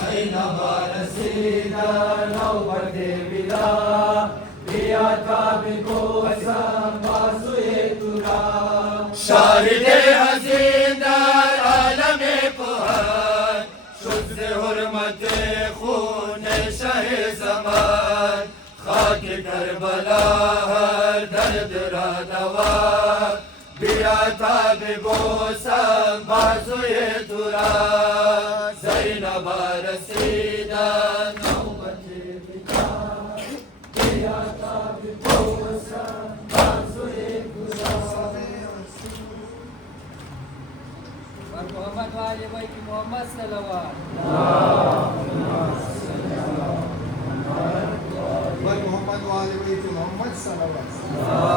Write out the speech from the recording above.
زینب رسیدن نوبت ودا بیا تا ببوسم بازوی تو را شاهد عظیم در عالم کهن شد ز حرمت خون شه زمان خاک کربلا هر درد را دوا بیا تا ببوسم بازوی تو را زینب رسیدن نوبت ودا بیا تا ببوسم بازوی تو را بر محمد و آل بیت محمد صلوات بر محمد و آل بیت محمد صلوات